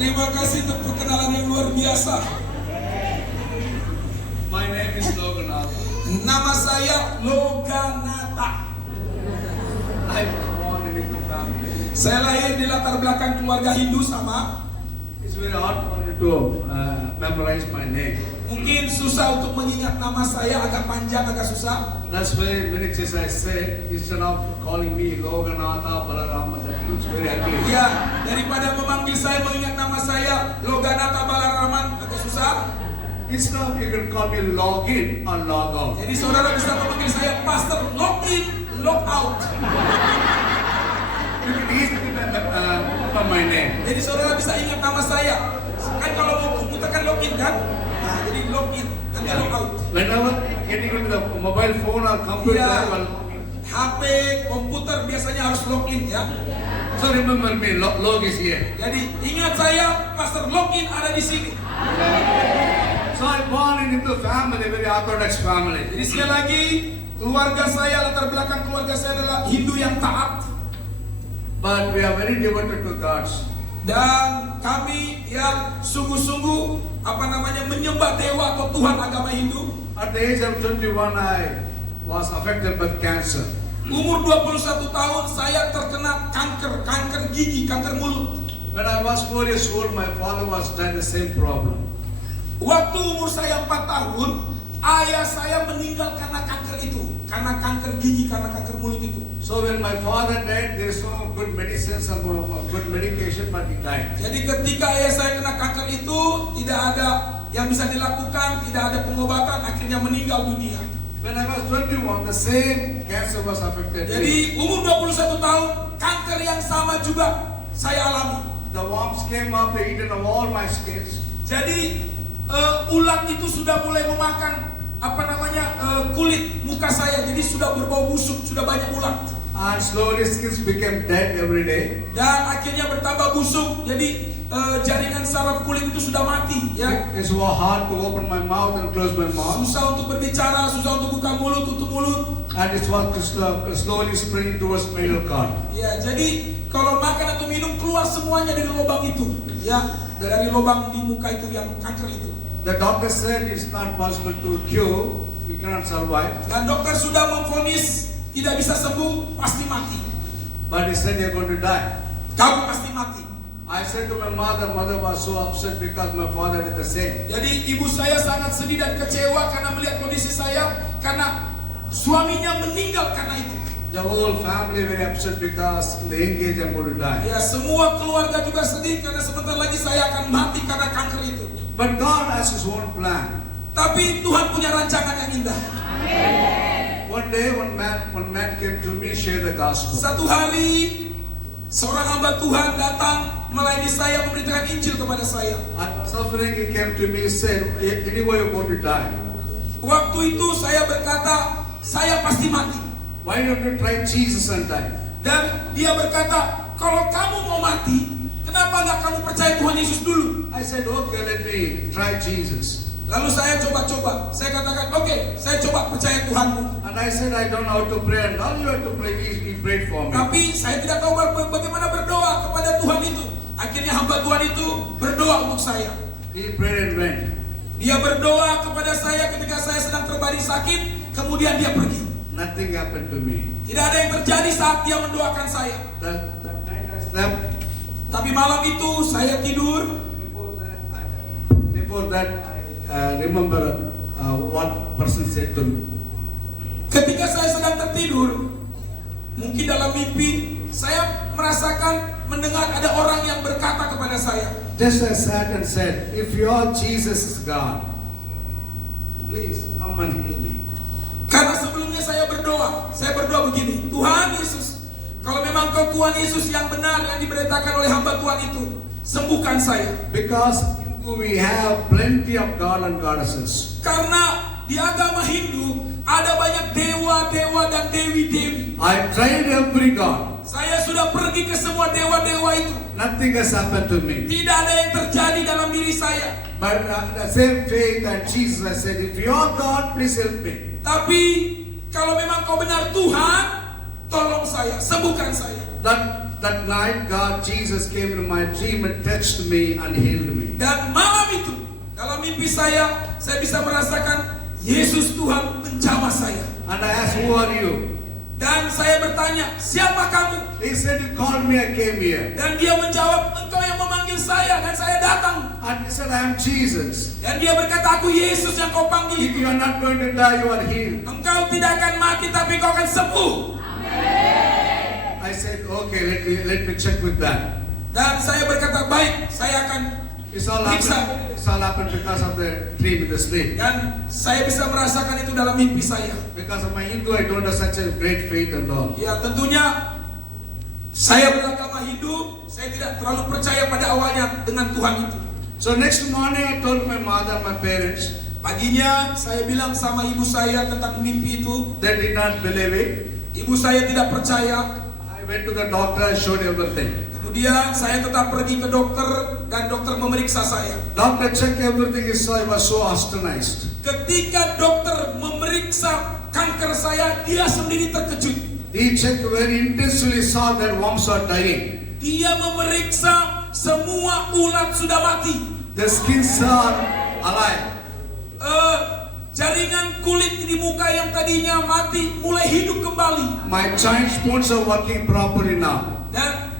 Terima kasih untuk perkenalan yang luar biasa. My name is Loganatha. Nama saya Loganatha. I was born in Hindu family. Saya lahir di latar belakang keluarga Hindu sama. It's very hard for you to memorize my name. Mungkin susah untuk mengingat nama saya, agak panjang, agak susah. That's why many times I say, instead of calling me Loganatha Balarama, that looks very ugly. Ya, daripada memanggil saya mengingat nama saya Loganatha Balaraman, agak susah. Instead of you can call me Login or Log Out. Jadi saudara bisa memanggil saya Pastor Log In, Log Out. You can easily remember my name. Jadi saudara bisa ingat nama saya. Kan kalau mau komputer kan login kan? Nah, jadi login, nanti log out. Whenever getting into the mobile phone or computer, Iya. well, HP, komputer biasanya harus login ya. so remember me, Log is here. Jadi ingat saya, Pastor Login ada di sini. So I born into family, very Orthodox family. Jadi sekali lagi, keluarga saya, latar belakang keluarga saya adalah Hindu yang taat. But we are very devoted to gods. Dan kami yang sungguh-sungguh menyembah dewa atau Tuhan agama Hindu. At the age of 21, I was affected by cancer. Umur 21 tahun saya terkena kanker gigi, kanker mulut. When I was 4 years old, my father was died the same problem. Waktu umur saya 4 tahun, ayah saya meninggal karena kanker itu, karena kanker gigi, karena kanker mulut itu. So when my father died, there is no good medicines or good medication, but he died. Jadi ketika ayah saya kena kanker itu, tidak ada yang bisa dilakukan, tidak ada pengobatan, akhirnya meninggal dunia. When I was 21, the same cancer was affected me. Jadi umur 21 tahun, kanker yang sama juga saya alami. The worms came up, they eaten of all my skins. Jadi ulat itu sudah mulai memakan kulit muka saya, jadi sudah berbau busuk, sudah banyak ulat. And slowly skins became dead every day. Dan akhirnya bertambah busuk, jadi jaringan saraf kulit itu sudah mati ya. It's so hard to open my mouth and close my mouth. Susah untuk berbicara, susah untuk buka mulut, tutup mulut. And it was slowly spreading towards spinal cord. Ya, jadi kalau makan atau minum keluar semuanya dari lubang itu, ya, dari lubang di muka itu yang kanker itu. The doctor said it's not possible to cure, you cannot survive. Dan dokter sudah memvonis tidak bisa sembuh, pasti mati. But he said you're going to die. Kamu pasti mati. I said to my mother was so upset because my father did the same. Jadi ibu saya sangat sedih dan kecewa karena melihat kondisi saya, karena suaminya meninggal karena itu. The whole family very upset because in the young age I'm going to die. Ya, semua keluarga juga sedih karena sebentar lagi saya akan mati karena kanker itu. But God has His own plan. Tapi Tuhan punya rancangan yang indah. One day, one man came to me, share the gospel. Satu hari seorang hamba Tuhan datang melayani saya, memberitakan Injil kepada saya. At suffering, he came to me, said, "Anyway, you're going to die. Waktu itu saya berkata, saya pasti mati. Why don't you try Jesus and die?" Dan dia berkata, kalau kamu mau mati, kenapa nggak kamu percaya Tuhan Yesus dulu? I said, "Okay, let me try Jesus." Lalu saya coba-coba. Saya katakan, oke, saya coba percaya Tuhanmu. And I said, "I don't know how to pray, and all you have to pray is He prayed for me." Tapi saya tidak tahu bagaimana berdoa kepada Tuhan itu. Akhirnya hamba Tuhan itu berdoa untuk saya. He prayed and went. Dia berdoa kepada saya ketika saya sedang terbaring sakit, kemudian dia pergi. Nothing happened to me. Tidak ada yang terjadi saat dia mendoakan saya. That night I slept. Tapi malam itu saya tidur. Before that, I remember what person said to me. Ketika saya sedang tertidur, mungkin dalam mimpi, saya merasakan mendengar ada orang yang berkata kepada saya. Just I sat and said, "If your Jesus is God, please come and heal me." Karena sebelumnya saya berdoa begini, Tuhan Yesus, kalau memang Kau Tuhan Yesus yang benar yang diberitakan oleh hamba Tuhan itu, sembuhkan saya. Because we have plenty of God and goddesses. Karena di agama Hindu ada banyak dewa-dewa dan dewi-dewi. I tried every God. Saya sudah pergi ke semua dewa-dewa itu. Nothing has happened to me. Tidak ada yang terjadi dalam diri saya. But the same faith and Jesus, I said, "If you're God, please help me." Tapi kalau memang Kau benar Tuhan, tolong saya, sembuhkan saya. That that night God, Jesus came into my dream and touched me and healed me. Dan malam itu, dalam mimpi saya bisa merasakan Yesus Tuhan menjamah saya. And I asked, who are you? Dan saya bertanya, siapa kamu? He said, you called me, I came here. Dan dia menjawab, engkau yang memanggil saya dan saya datang. And he said, I am Jesus. Dan dia berkata, aku Yesus yang kau panggil If itu. you are not going to die, you are healed. Engkau tidak akan mati tapi kau akan sembuh. I said, okay, let me check with that. Dan saya berkata, baik, saya akan It's all periksa. happened because of the dream in the sleep. Dan saya bisa merasakan itu dalam mimpi saya. Because of my Hindu, I don't have such a great faith and all. Ya tentunya saya beragama Hindu, saya tidak terlalu percaya pada awalnya dengan Tuhan itu. So next morning, I told my mother, my parents, Paginya saya bilang sama ibu saya tentang mimpi itu. they did not believe it. Ibu saya tidak percaya. I went to the doctor, I showed everything. Kemudian saya tetap pergi ke dokter dan dokter memeriksa saya. Doctor checked everything, so I was so astonished. Ketika dokter memeriksa kanker saya, dia sendiri terkejut. He checked very intensely, saw that worms are dying. Dia memeriksa semua ulat sudah mati. The skins are alive. Jaringan kulit di muka yang tadinya mati mulai hidup kembali. My giant bones are working properly now. Dan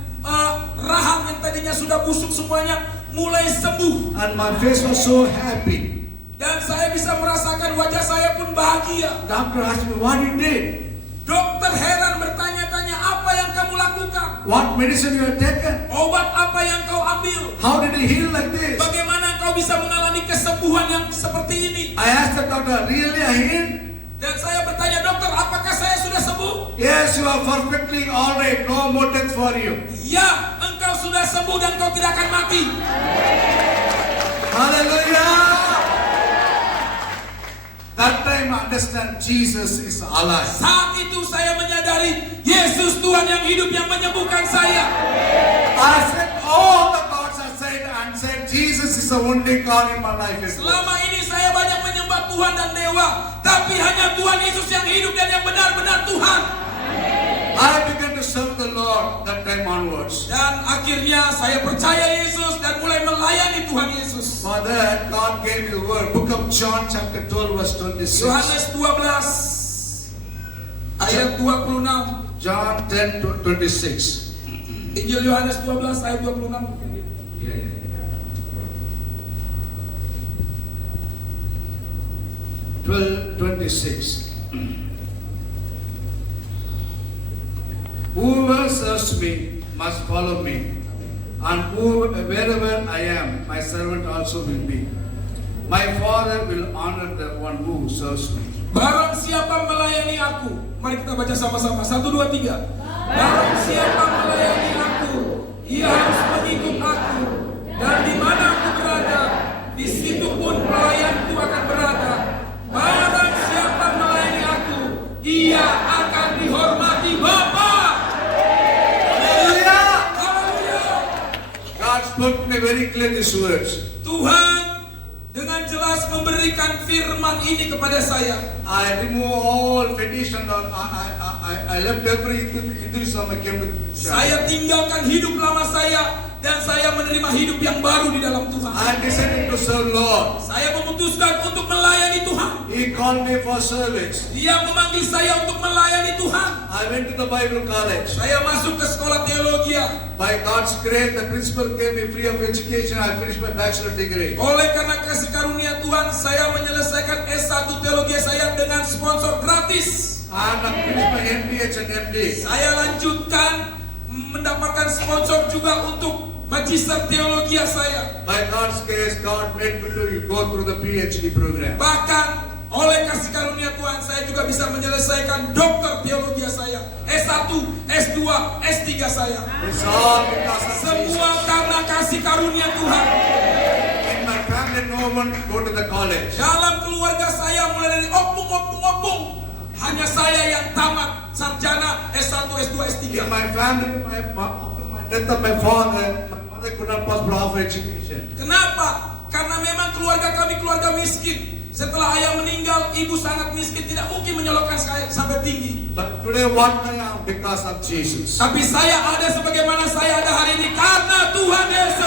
rahang yang tadinya sudah busuk semuanya mulai sembuh. And my face was so happy. Dan saya bisa merasakan wajah saya pun bahagia. Doctor asked me, what you did? Dokter heran bertanya-tanya, apa yang kamu lakukan? What medicine you have taken? Obat apa yang kau ambil? How did you heal like this? Bagaimana kau bisa mengalami kesembuhan yang seperti ini? I asked the doctor, really I healed? Dan saya bertanya, dokter, apakah saya sudah sembuh? Yes, you are perfectly all right. No more death for you. Ya, engkau sudah sembuh dan kau tidak akan mati. Hallelujah! That time I understand Jesus is alive. Saat itu saya menyadari Yesus Tuhan yang hidup yang menyembuhkan saya. I said all the gods are said and said Jesus is the only God in my life. Selama ini saya banyak menyembah Tuhan dan dewa, tapi hanya Tuhan Yesus yang hidup dan yang benar-benar Tuhan. I began to serve the Lord that time onwards. Dan akhirnya saya percaya Yesus dan mulai melayani Tuhan Yesus. For that, God gave me the word. Book of John chapter 12 verse 26. Yohanes 12 ayat 26. John 10 to 26. Injil Yohanes 12 ayat 26. Yeah. 12:26. Whoever serves me must follow me, and wherever I am, my servant also will be. My Father will honor the one who serves me. Barang siapa melayani aku, mari kita baca sama-sama. 1, 2, 3. Barang siapa melayani aku, ia harus mengikut aku, dan di mana aku berada, di situ pun pelayanku akan berada. Barang siapa melayani aku, ia akan dihormati Bapa. Hallelujah! Haleluya. God spoke to me very clear these words. Tuhan dengan jelas memberikan firman ini kepada saya. I remove all tradition, or I left every Hinduism. I came to Saya tinggalkan hidup lama saya dan saya menerima hidup yang baru di dalam Tuhan. I decided to serve Lord. Saya memutuskan untuk melayani Tuhan. He called me for service. Dia memanggil saya untuk melayani Tuhan. I went to the Bible college. Saya masuk ke sekolah teologi. By God's grace, the principal gave me free of education. I finished my bachelor degree. Oleh karena kasih karunia Tuhan, saya menyelesaikan S1 teologi saya dengan sponsor gratis. And I finished my MPH and MD. Saya lanjutkan mendapatkan sponsor juga untuk magister teologi saya. By God's grace, God made me to go through the PhD program. Bahkan oleh kasih karunia Tuhan, saya juga bisa menyelesaikan dokter teologi saya, S1, S2, S3 saya. It's all because of Semua Jesus. karena kasih karunia Tuhan. In my family, no one go to the college. Dalam keluarga saya mulai dari opung, hanya saya yang tamat sarjana S1, S2, S3. In my family, after my death of my mother could not pass for education. Kenapa? Karena memang keluarga kami keluarga miskin. Setelah ayah meninggal, ibu sangat miskin, tidak mungkin menyolokkan saya sampai tinggi. But today what I am because of Jesus. Tapi saya ada sebagaimana saya ada hari ini karena Tuhan Yesus.